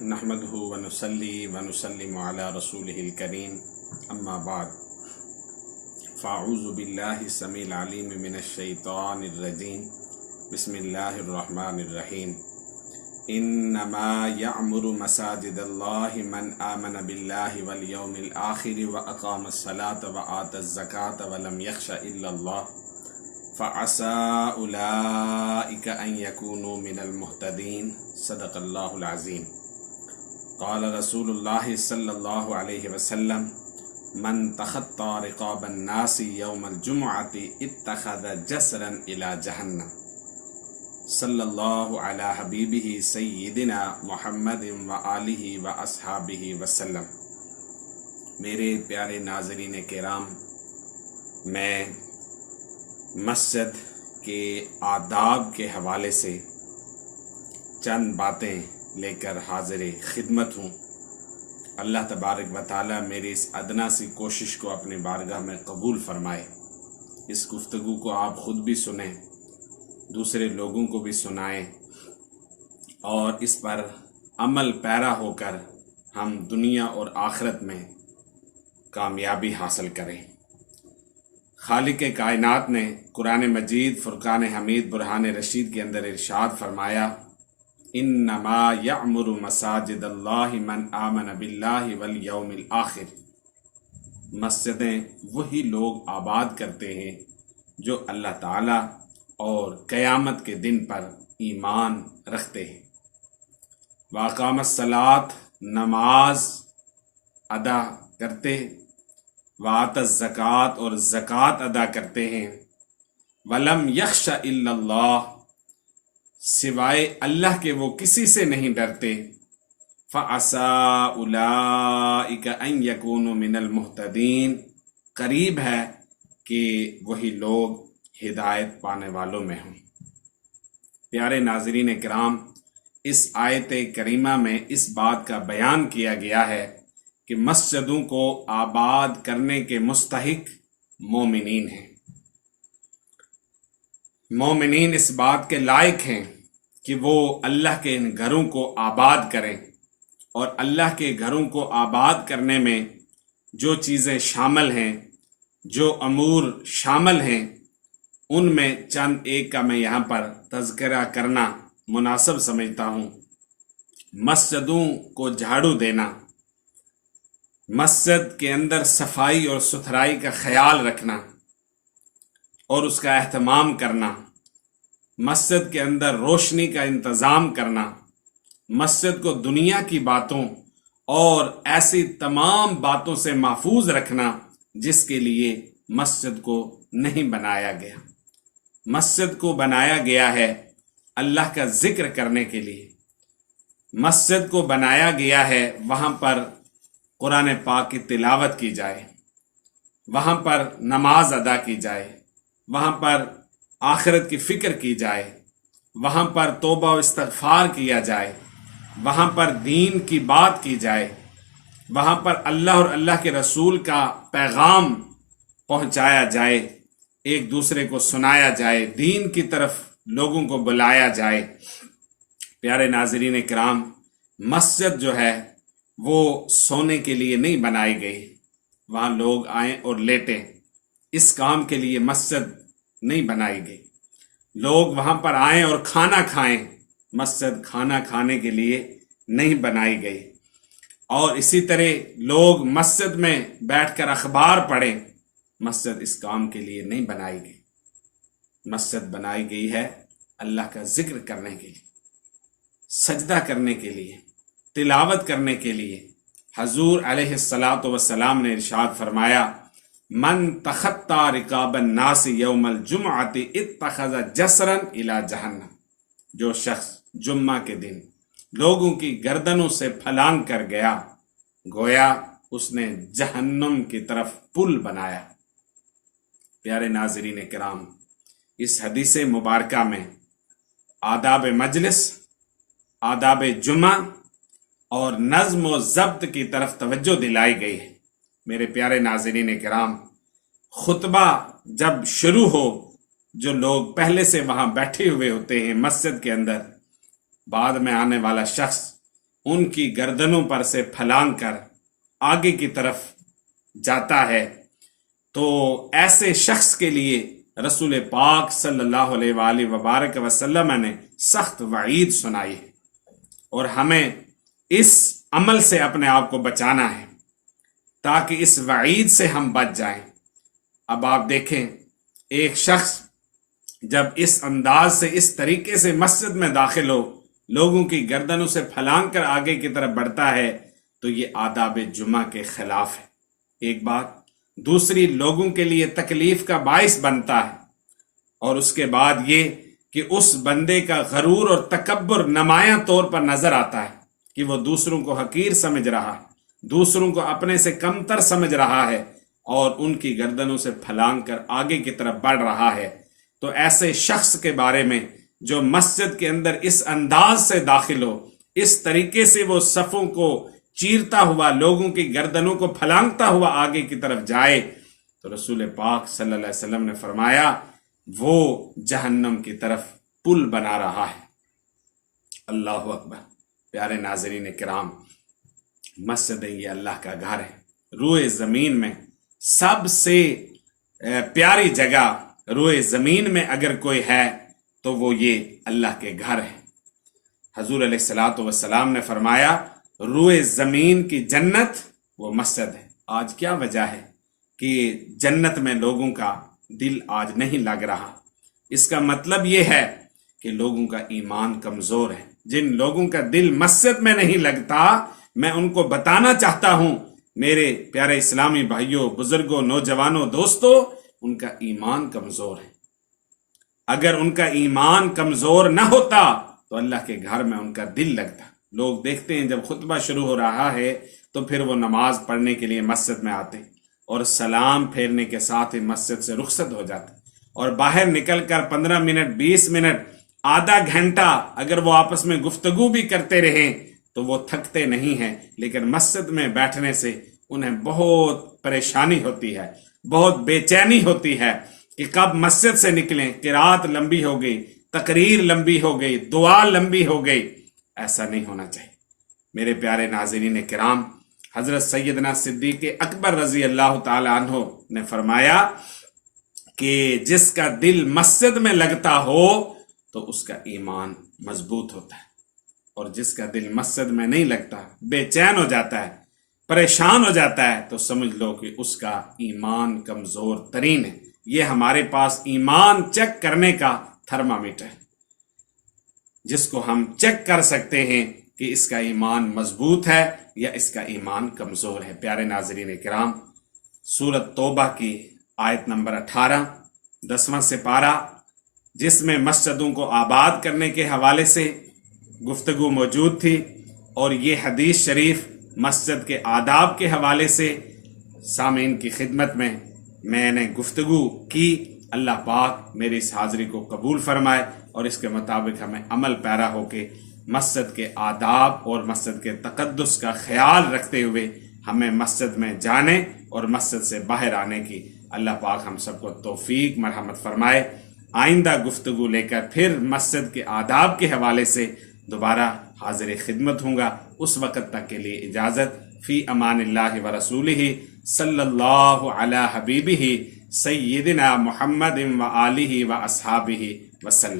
نحمده ونصلي ونسلم على رسوله الكريم اما بعد فاعوذ بالله السميع العليم من الشيطان الرجيم بسم الله الرحمن الرحيم انما يعمر مساجد الله من آمن بالله واليوم الآخر واقام الصلاة وآتى الزكاة ولم يخش الا الله فعسى اولئك ان يكونوا من المهتدين صدق الله العظيم. قال رسول الله صلی اللہ علیہ وسلم من تخطى رقاب الناس يوم الجمعة اتخذ جسرا الى جہنم. صلی اللہ علی حبیبہ سیدنا محمد وآلہ واصحابہ وسلم. میرے پیارے ناظرین کرام، میں مسجد کے آداب کے حوالے سے چند باتیں لے کر حاضر خدمت ہوں. اللہ تبارک و تعالیٰ میری اس ادنا سی کوشش کو اپنی بارگاہ میں قبول فرمائے. اس گفتگو کو آپ خود بھی سنیں، دوسرے لوگوں کو بھی سنائیں، اور اس پر عمل پیرا ہو کر ہم دنیا اور آخرت میں کامیابی حاصل کریں. خالق کائنات نے قرآن مجید فرقان حمید برہان رشید کے اندر ارشاد فرمایا، انما یعمر مساجد اللہ من آمن باللہ والیوم الآخر. مسجدیں وہی لوگ آباد کرتے ہیں جو اللہ تعالیٰ اور قیامت کے دن پر ایمان رکھتے ہیں. واقام الصلاۃ، نماز ادا کرتے، وآت الزکوٰۃ اور زکوٰۃ ادا کرتے ہیں. ولم یخش الا اللہ، سوائے اللہ کے وہ کسی سے نہیں ڈرتے. فعسى اولئک ان یکونوا من المہتدین، قریب ہے کہ وہی لوگ ہدایت پانے والوں میں ہوں. پیارے ناظرین کرام، اس آیت کریمہ میں اس بات کا بیان کیا گیا ہے کہ مسجدوں کو آباد کرنے کے مستحق مومنین ہیں. مومنین اس بات کے لائق ہیں کہ وہ اللہ کے ان گھروں کو آباد کریں، اور اللہ کے گھروں کو آباد کرنے میں جو چیزیں شامل ہیں، جو امور شامل ہیں، ان میں چند ایک کا میں یہاں پر تذکرہ کرنا مناسب سمجھتا ہوں. مسجدوں کو جھاڑو دینا، مسجد کے اندر صفائی اور ستھرائی کا خیال رکھنا اور اس کا اہتمام کرنا، مسجد کے اندر روشنی کا انتظام کرنا، مسجد کو دنیا کی باتوں اور ایسی تمام باتوں سے محفوظ رکھنا جس کے لیے مسجد کو نہیں بنایا گیا. مسجد کو بنایا گیا ہے اللہ کا ذکر کرنے کے لیے. مسجد کو بنایا گیا ہے وہاں پر قرآن پاک کی تلاوت کی جائے، وہاں پر نماز ادا کی جائے، وہاں پر آخرت کی فکر کی جائے، وہاں پر توبہ و استغفار کیا جائے، وہاں پر دین کی بات کی جائے، وہاں پر اللہ اور اللہ کے رسول کا پیغام پہنچایا جائے، ایک دوسرے کو سنایا جائے، دین کی طرف لوگوں کو بلایا جائے. پیارے ناظرین کرام، مسجد جو ہے وہ سونے کے لیے نہیں بنائی گئی، وہاں لوگ آئیں اور لیٹیں، اس کام کے لیے مسجد نہیں بنائی گئی. لوگ وہاں پر آئیں اور کھانا کھائیں، مسجد کھانا کھانے کے لیے نہیں بنائی گئی. اور اسی طرح لوگ مسجد میں بیٹھ کر اخبار پڑھیں، مسجد اس کام کے لیے نہیں بنائی گئی. مسجد بنائی گئی ہے اللہ کا ذکر کرنے کے لیے، سجدہ کرنے کے لیے، تلاوت کرنے کے لیے. حضور علیہ الصلاۃ والسلام نے ارشاد فرمایا، من تخطى رقاب الناس یوم الجمعۃ اتخذ جسرا الى جہنم. جو شخص جمعہ کے دن لوگوں کی گردنوں سے پھلانگ کر گیا، گویا اس نے جہنم کی طرف پل بنایا. پیارے ناظرین کرام، اس حدیث مبارکہ میں آداب مجلس، آداب جمعہ اور نظم و ضبط کی طرف توجہ دلائی گئی ہے. میرے پیارے ناظرین کرام، خطبہ جب شروع ہو، جو لوگ پہلے سے وہاں بیٹھے ہوئے ہوتے ہیں مسجد کے اندر، بعد میں آنے والا شخص ان کی گردنوں پر سے پھلانگ کر آگے کی طرف جاتا ہے تو ایسے شخص کے لیے رسول پاک صلی اللہ علیہ وآلہ وبارک وسلم نے سخت وعید سنائی ہے، اور ہمیں اس عمل سے اپنے آپ کو بچانا ہے تاکہ اس وعید سے ہم بچ جائیں۔ اب آپ دیکھیں، ایک شخص جب اس انداز سے، اس طریقے سے مسجد میں داخل ہو، لوگوں کی گردنوں سے پھلانگ کر آگے کی طرف بڑھتا ہے، تو یہ آداب جمعہ کے خلاف ہے، ایک بات۔ دوسری، لوگوں کے لیے تکلیف کا باعث بنتا ہے، اور اس کے بعد یہ کہ اس بندے کا غرور اور تکبر نمایاں طور پر نظر آتا ہے کہ وہ دوسروں کو حقیر سمجھ رہا ہے، دوسروں کو اپنے سے کمتر سمجھ رہا ہے، اور ان کی گردنوں سے پھلانگ کر آگے کی طرف بڑھ رہا ہے۔ تو ایسے شخص کے بارے میں جو مسجد کے اندر اس انداز سے داخل ہو، اس طریقے سے وہ صفوں کو چیرتا ہوا، لوگوں کی گردنوں کو پھلانگتا ہوا آگے کی طرف جائے، تو رسول پاک صلی اللہ علیہ وسلم نے فرمایا وہ جہنم کی طرف پل بنا رہا ہے۔ اللہ اکبر۔ پیارے ناظرین کرام، مسجد یہ اللہ کا گھر ہے، روئے زمین میں سب سے پیاری جگہ روئے زمین میں اگر کوئی ہے تو وہ یہ اللہ کے گھر ہے۔ حضور علیہ الصلوۃ والسلام نے فرمایا روئے زمین کی جنت وہ مسجد ہے۔ آج کیا وجہ ہے کہ جنت میں لوگوں کا دل آج نہیں لگ رہا؟ اس کا مطلب یہ ہے کہ لوگوں کا ایمان کمزور ہے۔ جن لوگوں کا دل مسجد میں نہیں لگتا، میں ان کو بتانا چاہتا ہوں، میرے پیارے اسلامی بھائیوں، بزرگوں، نوجوانوں، دوستوں، ان کا ایمان کمزور ہے۔ اگر ان کا ایمان کمزور نہ ہوتا تو اللہ کے گھر میں ان کا دل لگتا۔ لوگ دیکھتے ہیں جب خطبہ شروع ہو رہا ہے تو پھر وہ نماز پڑھنے کے لیے مسجد میں آتے، اور سلام پھیرنے کے ساتھ ہی مسجد سے رخصت ہو جاتے، اور باہر نکل کر 15 منٹ، 20 منٹ، آدھا گھنٹہ اگر وہ آپس میں گفتگو بھی کرتے رہیں تو وہ تھکتے نہیں ہیں، لیکن مسجد میں بیٹھنے سے انہیں بہت پریشانی ہوتی ہے، بہت بے چینی ہوتی ہے کہ کب مسجد سے نکلیں، قرات لمبی ہو گئی، تقریر لمبی ہو گئی، دعا لمبی ہو گئی۔ ایسا نہیں ہونا چاہیے۔ میرے پیارے ناظرین کرام، حضرت سیدنا صدیق اکبر رضی اللہ تعالی عنہ نے فرمایا کہ جس کا دل مسجد میں لگتا ہو تو اس کا ایمان مضبوط ہوتا ہے، اور جس کا دل مسجد میں نہیں لگتا، بے چین ہو جاتا ہے، پریشان ہو جاتا ہے، تو سمجھ لو کہ اس کا ایمان کمزور ترین ہے۔ یہ ہمارے پاس ایمان چیک کرنے کا تھرمامیٹر ہے، جس کو ہم چیک کر سکتے ہیں کہ اس کا ایمان مضبوط ہے یا اس کا ایمان کمزور ہے۔ پیارے ناظرین کرام، سورۃ توبہ کی آیت نمبر 18، 10واں سپارہ، جس میں مسجدوں کو آباد کرنے کے حوالے سے گفتگو موجود تھی، اور یہ حدیث شریف مسجد کے آداب کے حوالے سے سامعین کی خدمت میں نے گفتگو کی۔ اللہ پاک میری اس حاضری کو قبول فرمائے، اور اس کے مطابق ہمیں عمل پیرا ہو کے مسجد کے آداب اور مسجد کے تقدس کا خیال رکھتے ہوئے ہمیں مسجد میں جانے اور مسجد سے باہر آنے کی اللہ پاک ہم سب کو توفیق مرحمت فرمائے۔ آئندہ گفتگو لے کر پھر مسجد کے آداب کے حوالے سے دوبارہ حاضر خدمت ہوں گا۔ اس وقت تک کے لیے اجازت۔ فی امان اللہ و رسولہ صلی اللہ علی حبیبہ سیدنا محمد و آلہ و اصحابہ وسلم۔